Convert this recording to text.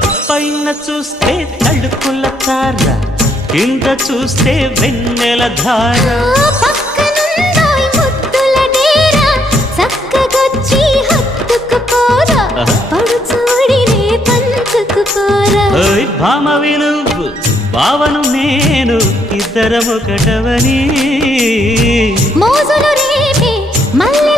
పైన చూస్తే తడుకుల తార, కింద చూస్తే వెన్నెల ధార. పక్కనుందోయ్ ముద్దుల డేరా, చక్కగొచ్చి హత్తుకుపోరా, పడు చూడినే పంచుకుపోరా. భామ విలువు భావను నేను, ఇద్దరమొకటవని మోజులు రేపే మల్లె